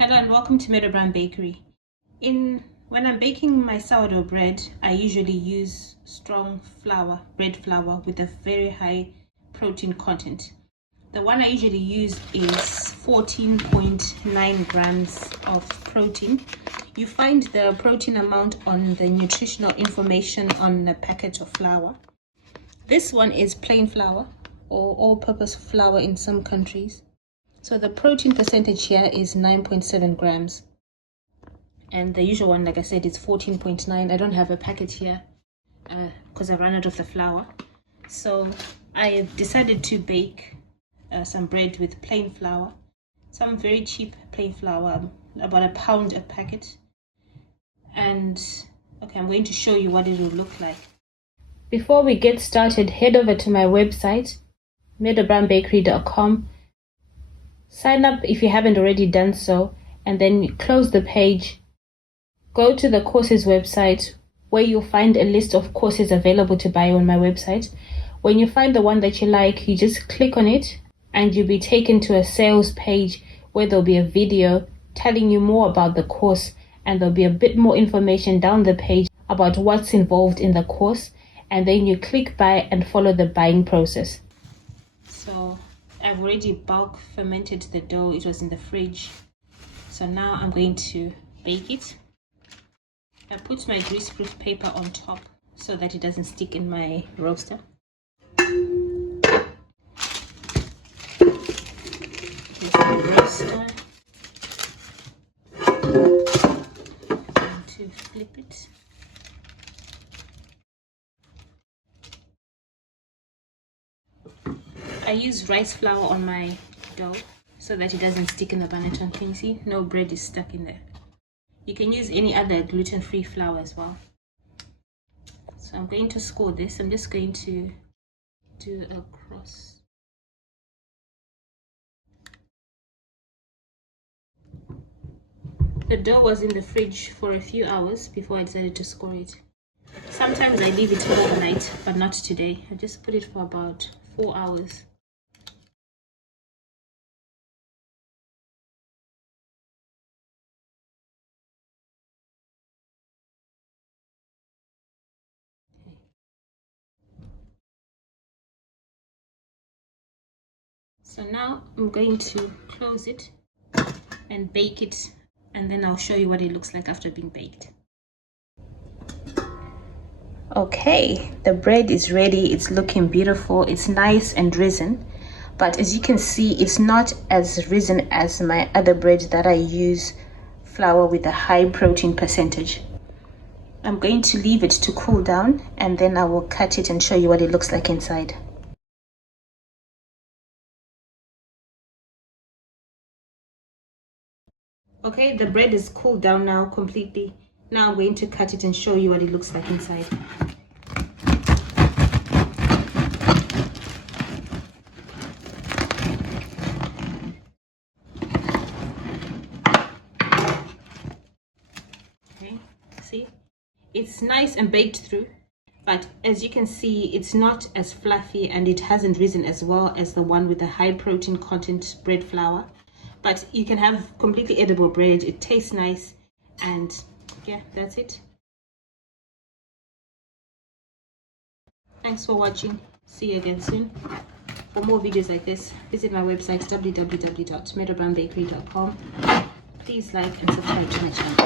Hello and welcome to Meadow Bakery. When I'm baking my sourdough bread, I usually use strong flour, bread flour with a very high protein content. The one I usually use is 14.9 grams of protein. You find the protein amount on the nutritional information on the packet of flour. This one is plain flour or all-purpose flour in some countries. So the protein percentage here is 9.7 grams. And the usual one, like I said, is 14.9. I don't have a packet here because I ran out of the flour. So I decided to bake some bread with plain flour. Some very cheap plain flour, about £1 a packet. And okay, I'm going to show you what it will look like. Before we get started, head over to my website, meadowbakery.com. Sign up if you haven't already done so, and then close the page. Go to the courses website where you'll find a list of courses available to buy on my website. When you find the one that you like, you just click on it and you'll be taken to a sales page where there'll be a video telling you more about the course, and there'll be a bit more information down the page about what's involved in the course, and then you click buy and follow the buying process. So I've already bulk fermented the dough. It was in the fridge. So now I'm going to bake it. I put my greaseproof paper on top so that it doesn't stick in my roaster. Here's my roaster. I'm going to flip it. I use rice flour on my dough so that it doesn't stick in the banneton. Can you see? No bread is stuck in there. You can use any other gluten-free flour as well. So I'm going to score this. I'm just going to do a cross. The dough was in the fridge for a few hours before I decided to score it. Sometimes I leave it overnight, but not today. I just put it for about 4 hours. So now I'm going to close it and bake it, and then I'll show you what it looks like after being baked. Okay, the bread is ready. It's looking beautiful. It's nice and risen, but as you can see, it's not as risen as my other bread that I use flour with a high protein percentage. I'm going to leave it to cool down, and then I will cut it and show you what it looks like inside. Okay, the bread is cooled down now completely. Now I'm going to cut it and show you what it looks like inside. Okay, see? It's nice and baked through, but as you can see, it's not as fluffy and it hasn't risen as well as the one with the high protein content bread flour. But you can have completely edible bread. It tastes nice, and yeah, that's it. Thanks for watching. See you again soon. For more videos like this, visit my website www.meadowbakery.com. Please like and subscribe to my channel.